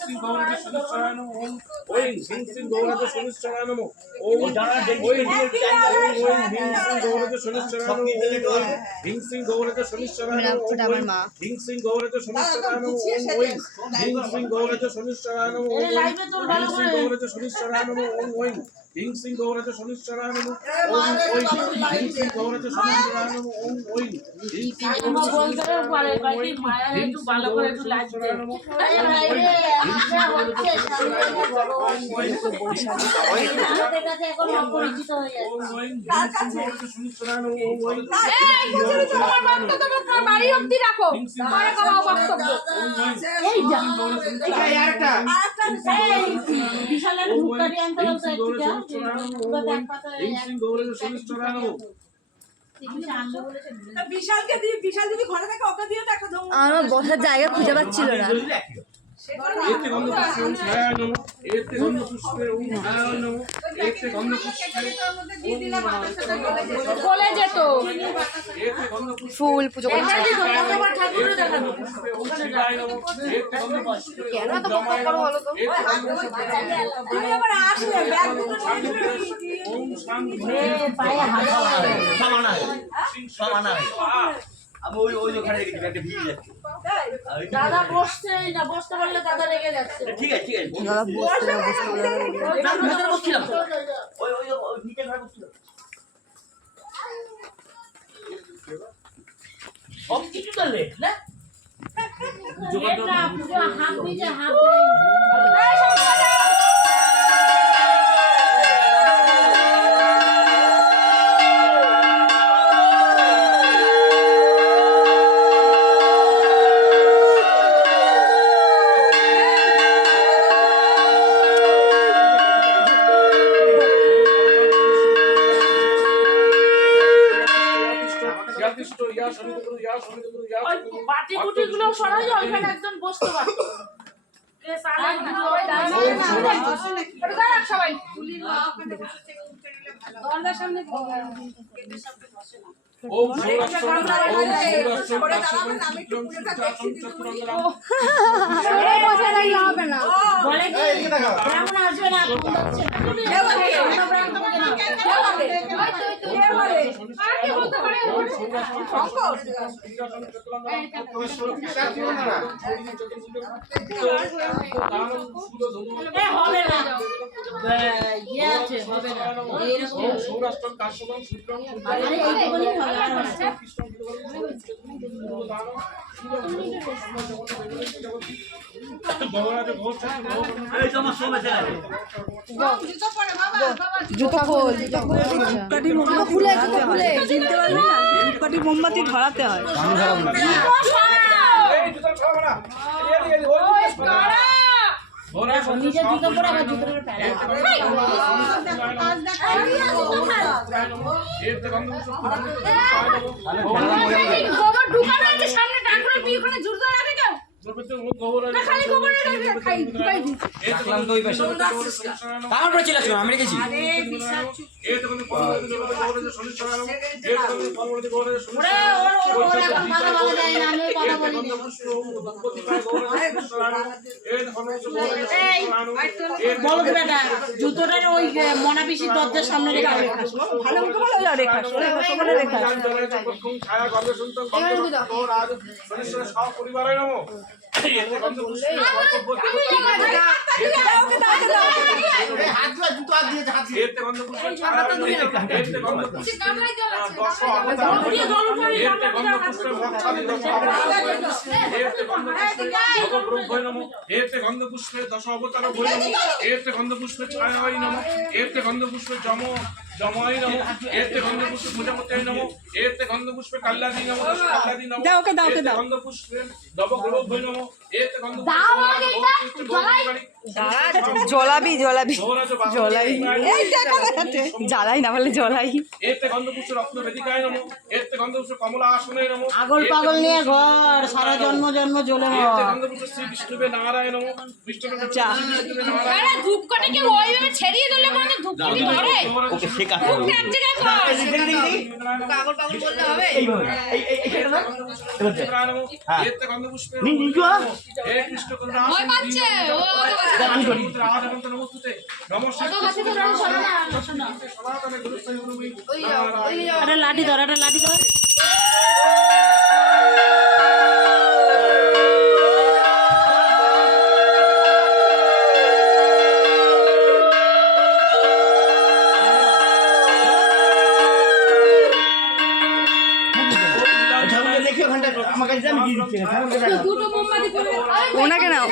শ্রী গৌরজ শনিশ্বরায় নমঃ ওম ওম হিং শ্রী গৌরজ শনিশ্বরায় নমঃ ওম ওম ওম হিং শ্রী গৌরজ শনিশ্বরায় নমঃ ওম হিং শ্রী গৌরজ শনিশ্বরায় নমঃ ওটা আমার মা। হিং সিং গৌরজ শনিশ্বরায় নমঃ ওম হিং শ্রী গৌরজ শনিশ্বরায় নমঃ ওম হিং শ্রী গৌরজ শনিশ্বরায় নমঃ ওম ওম হিং শ্রী গৌরজ শনিশ্বরায় নমঃ ওম ওম হিং শ্রী গৌরজ শনিশ্বরায় নমঃ ওম ওম হিং গৌরজ আচ্ছা হয়ে অব্দি রাখো পরে বক্তব্য এই যা এই বিশালের আনতে বলতে একটু যা ওটা পাতা বিশালকে দিয়ে বিশাল যদি ঘরে থাকে ওকে দিয়ে তো একটা আমার বসার জায়গা খুঁজে পাচ্ছিল না। এতে গন্ধ পুষ্পে ওম ছায়া নম এতে গন্ধ পুষ্পে ওম ছায়া নম এতে গন্ধ পুষ্পে বলে যেত ফুল পুজো করছে কেন এত বকবক করো বলো তো? তুমি আবার আসলে ব্যাগ দুটো নিয়ে ওম শান্তি পায়ে হাত সমানা সমানা আমি ওই ওই ওখানে একটা ভিড় যাচ্ছে দাদা বসছে না বসতে পারলে দাদা রেগে যাচ্ছে। ঠিক আছে ঠিক আছে দাদা বসতে না বসতে বলে না, আমি বসছিলাম ওই ওই ওই নিচে ঘরে বসছিলাম। সব কিছু তো লেট না হাত দিয়ে হাত ইয়াতিষ্ঠ ওই বাটি গুলো সরাই একজন বসতে হবে না। ইয়ে আছে হবে না। এইরকম। সৌরাষ্ট্র কাশ্যপম শুক্লম জুতো খোল ধূপকাঠি মোমবাতি ধরাতে হয়। এই জুতো পরে আবার জুতো পরে ফেলে গোবর ঢুকানো আছে সামনে ঠাকুরের বিয়ে করে জুতো রাখে আমার পরে চলে আসবে আমি রেখেছি জুতোটার ওই মনা দরজার সামনে রেখে ভালো ভালো রেখা রেখা জল উপরে এতে গন্ধ পুষ্পে ভক্ষাদি এতে গন্ধ পুষ্পে দশ অবতার ভৈ নম এতে গন্ধ পুষ্পে ছায় নম এতে গন্ধ পুষ্পে যম জময় নম এতে গন্ধ পুষ্পে প্রজাপতি নম এতে গন্ধ পুষ্পে কাল্লাদি নম দশ কাল্লাদি নম দাও, ওকে দাও, ওকে এতে দাও। গন্ধ পুষ্পে নব গ্রহ নম এতে গন্ধ দাও আমাকে জলাবি জলাবি জ্বালাই না বলে আসনে নমো পাগল পাগল নিয়ে ঘর সারা জন্ম জন্ম জ্বলে এতে মর গন্ধপুষ্প শ্রী বিষ্ণুবে নারায়ণ নমো বিষ্ণুবে আচ্ছা। বিষ্ণুবে নারায়ণ আরে ধূপকাঠি কি ওইভাবে ছেড়িয়ে দিলে কোনো ধূপকাঠি ধরে ওকে। হ্যাঁ। নমস্তে নমস্কার একটা লাঠি ধর একটা লাঠি ধর ওনাকে নাও।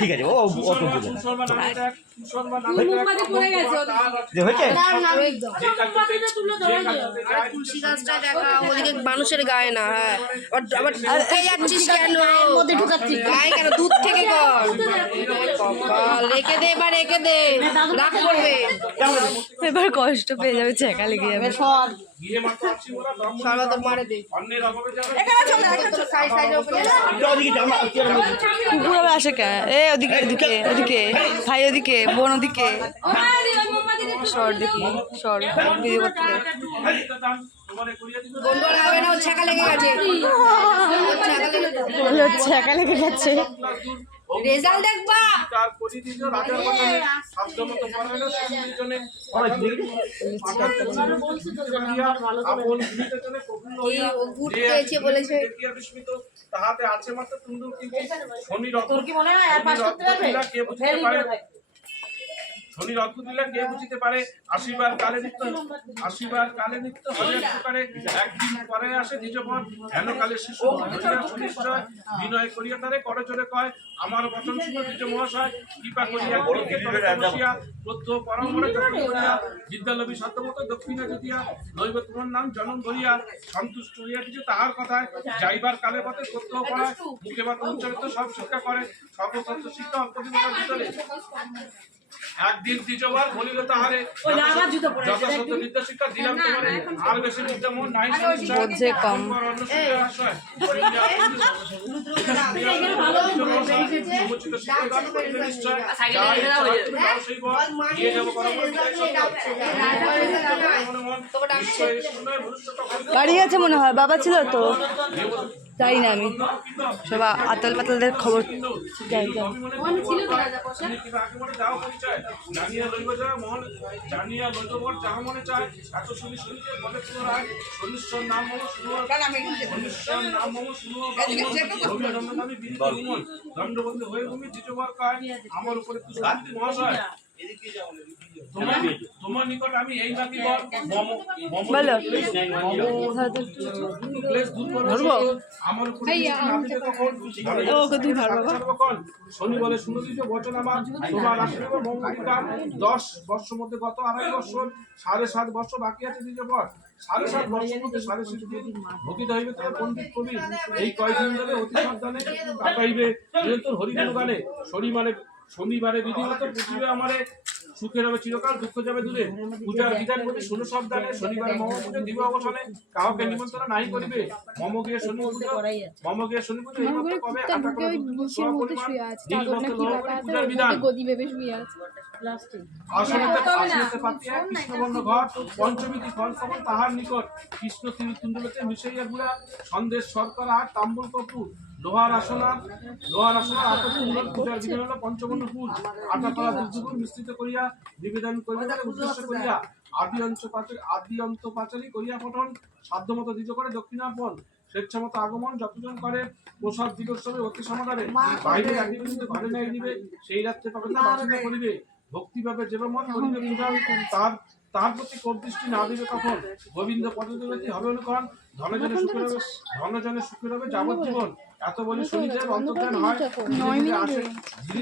ঠিক আছে ও অত হয়েছে মানুষের গায়ে না হ্যাঁ দুধ থেকে রেখে দে এবার রেখে দে করবে এবার কষ্ট পেয়ে যাবে ছেঁকা লেগে যাবে সর আসি কেন এ ওদিকে ওদিকে ওদিকে। ভাই ওদিকে বোন ওদিকে। সর দেখি। সর ভিডিও করতে দে। দান তোমারে করিয়া দিবে বন্ধুরা হবে না ও ছেঁকা লেগে গেছে। রেজাল্ট দেখবা। তার করি। দিল রাজার শব্দ মতো পরায়ণ সুন্দরজনে সেই জন্য বলেছে। বিস্মিত তাহাতে আছে মাত্র তুন্দুর কিন্তু শনি রকম তোর কি মনে হয় আর পাস করতে পারবে? ফেল রক্ত দিলে কে বুঝিতে পারে? আশীর্বাদ কালে নিত্য, আশীর্বাদ কালে নিত্য হলে পারে। একদিন পরে আসে নিজপন হেন কালে শিশু সুনিশ্চয় বিনয় করিয়া তারে করে চড়ে কয়, আমার বচন শুনে নিজ মহাশয় কৃপা করিয়া তলে বসিয়া ক্রোধ পরম্পরে করিয়া বিদ্যালবী সত্যমত দক্ষিণে যদিয়া নৈব তোমার নাম জনম ধরিয়া, সন্তুষ্ট হইয়া কিছু তাহার কথায়, যাইবার কালে পথে সত্য পড়ায় মুখে বা উচ্চারিত সব শিক্ষা করে, সর্বতত্ত্ব শিক্ষা অন্তর্ভুক্ত ভিতরে। একদিন বলিল বিদ্যা শিক্ষা দিলাম তোমারে আর বেশি বিদ্যা মন নাই বোঝে কম। হয়। মনে মন। বাড়ি গেছে মনে হয় বাবা ছিল তো জানি না আমি? সব আতল পাতলদের খবর যাই যাই। হয়ে কয় আমার উপরে মহাশয়। তোমার নিকট আমি এই বল। আমার উপরে ওকে তুই ধর বাবা। শনি বলে শুনেছি যে বচন আমার। তোমার আশীর্বাদ মঙ্গলিকার দশ বর্ষ মধ্যে গত আড়াই বছর সাড়ে সাত বছর বাকি আছে নিজের পর। সাড়ে সাত বছর মধ্যে সাড়ে সাত হইবে তোমার পণ্ডিত কবি। এই কয়েকদিন ধরে অতি সাবধানে কাটাইবে নিরন্তর হরিগুণ গানে। শনি মানে শনিবারে বিধিগত পুজিবে আমারে। সুখের হবে চিরকাল দুঃখ যাবে দূরে। পূজার বিধান প্রতি ষোলো সপ্তাহে শনিবার মম পুজো দিব অবসানে কাউকে নিমন্ত্রণ নাই করিবে। মম গিয়ে শনি পুজো মম গিয়ে শনি পুজো এই কবে আটা করে দিব করে পূজার বিধান। ঘর পঞ্চমীতি ফল তাহার নিকট। কৃষ্ণ তিরুতুণ্ডলতে মিশাইয়া গুড়া সন্দেশ শর্করা তাম্বুল কপুর লোহার আসনা লোহার আসনা আটক মূলত পূজার বিধান হলো পঞ্চবর্ণ ফুল। আটা করা মিশ্রিত করিয়া নিবেদন করিয়া উদ্দেশ্য করিয়া আদি অঞ্চ পাচারি আদি অন্ত পাচারি করিয়া পঠন সাধ্যমতো করে দক্ষিণাপন। স্বেচ্ছামতো আগমন যতজন করে প্রসাদ দিবসবে অতি সমাদারে। বাইরে ঘরে নাই দিবে সেই রাত্রে পাবে বাসনা করিবে। ভক্তিভাবে যেরকম মন তার তার প্রতি কোপদৃষ্টি না দিবে তখন গোবিন্দ পদদেবতী হবে অনুকরণ ধনজনে সুখের হবে ধনজনে সুখের হবে যাবজ্জীবন। এত বলে শনিদেব অন্তর্ধান হয় ধীরে